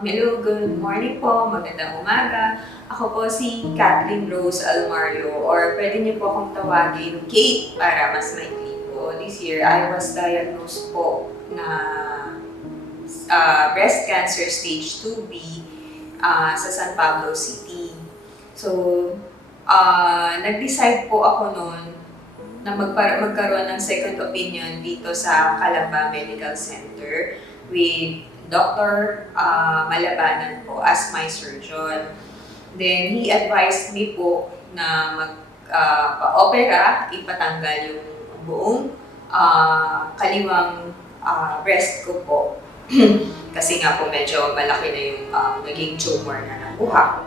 Hello, good morning po, magandang umaga. Ako po si Kathleen Rose Almario or pwede niyo po akong tawagin Kate para mas maikli po. This year, I was diagnosed po na breast cancer stage 2B sa San Pablo City. So, nag-decide po ako noon na magkaroon ng second opinion dito sa Calamba Medical Center with Dr. Malabanan po as my surgeon. Then, he advised me po na pa-opera, ipatanggal yung buong kaliwang breast ko po. Kasi nga po medyo malaki na yung naging tumor na nakuha.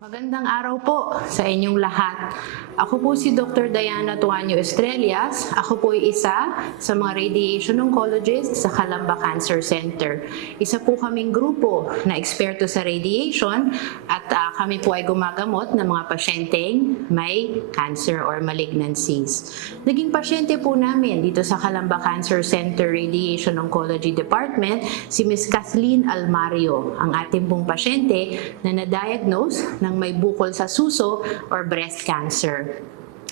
Magandang araw po sa inyong lahat. Ako po si Dr. Diana Tuanyo Estrellas. Ako po ay isa sa mga radiation oncologist sa Calamba Cancer Center. Isa po kaming grupo na eksperto sa radiation at kami po ay gumagamot ng mga pasyenteng may cancer or malignancies. Naging pasyente po namin dito sa Calamba Cancer Center Radiation Oncology Department si Ms. Kathleen Almario, ang ating pong pasyente na na-diagnose ng may bukol sa suso or breast cancer.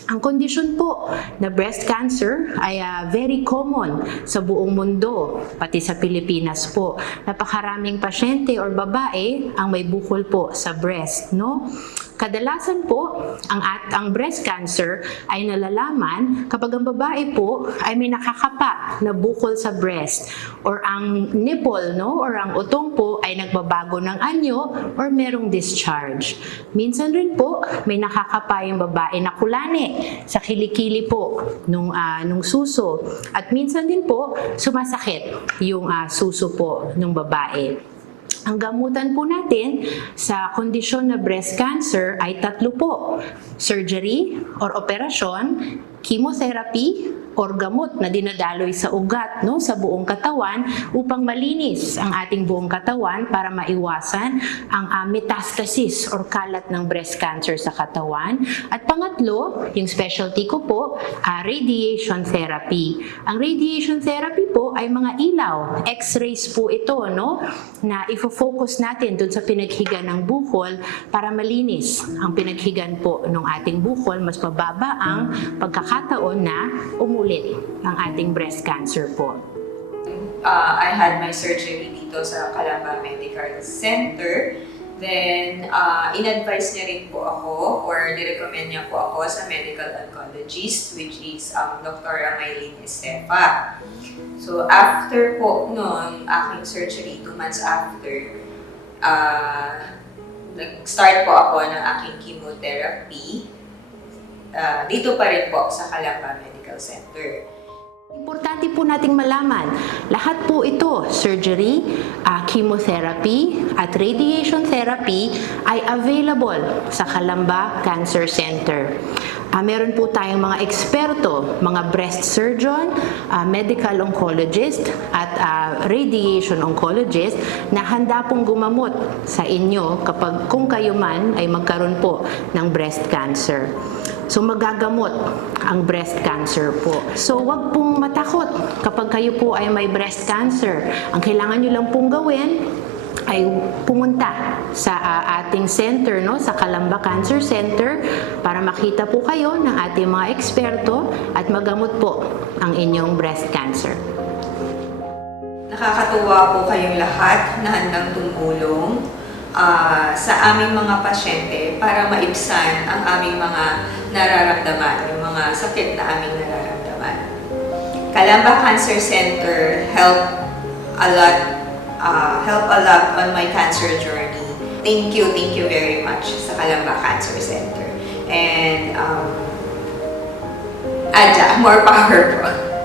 Ang kondisyon po na breast cancer ay very common sa buong mundo, pati sa Pilipinas po. Napakaraming pasyente or babae ang may bukol po sa breast, no? Kadalasan po, ang breast cancer ay nalalaman kapag ang babae po ay may nakakapa na bukol sa breast or ang nipple, no, or ang utong po ay nagbabago ng anyo or merong discharge. Minsan rin po, may nakakapa yung babae na kulani sa kilikili po nung suso. At minsan din po, sumasakit yung suso po ng babae. Ang gamutan po natin sa kondisyon na breast cancer ay tatlo po. Surgery or operasyon, chemotherapy, or gamot na dinadaloy sa ugat, no, sa buong katawan upang malinis ang ating buong katawan para maiwasan ang metastasis or kalat ng breast cancer sa katawan. At pangatlo, yung specialty ko po, radiation therapy. Ang radiation therapy po ay mga ilaw, x-rays po ito, no, na ifo-focus natin dun sa pinaghigan ng bukol para malinis ang pinaghigan po ng ating bukol, mas mababa ang pagkakataon na umulit ang ating breast cancer po. I had my surgery dito sa Calamba Medical Center. Then, in-advise niya rin po ako or nirecommend niya po ako sa medical oncologist which is Dr. Amaylin Estefa. So, after po noon, aking surgery, 2 months after, nag-start po ako ng aking chemotherapy dito pa rin po sa Calamba Medical Center. Importante po nating malaman, lahat po ito, surgery, chemotherapy, at radiation therapy ay available sa Calamba Cancer Center. Meron po tayong mga eksperto, mga breast surgeon, medical oncologist, at radiation oncologist na handa pong gumamot sa inyo kung kayo man ay magkaroon po ng breast cancer. So magagamot ang breast cancer po. So wag pong matakot kapag kayo po ay may breast cancer. Ang kailangan nyo lang pong gawin ay pumunta sa ating center, no, sa Calamba Cancer Center para makita po kayo ng ating mga eksperto at magamot po ang inyong breast cancer. Nakakatuwa po kayong lahat na handang tumulong sa aming mga pasyente para maibsan ang aming mga nararamdaman, yung mga sakit na aming nararamdaman. Calamba Cancer Center help a lot on my cancer journey. Thank you very much sa Calamba Cancer Center. And more power po.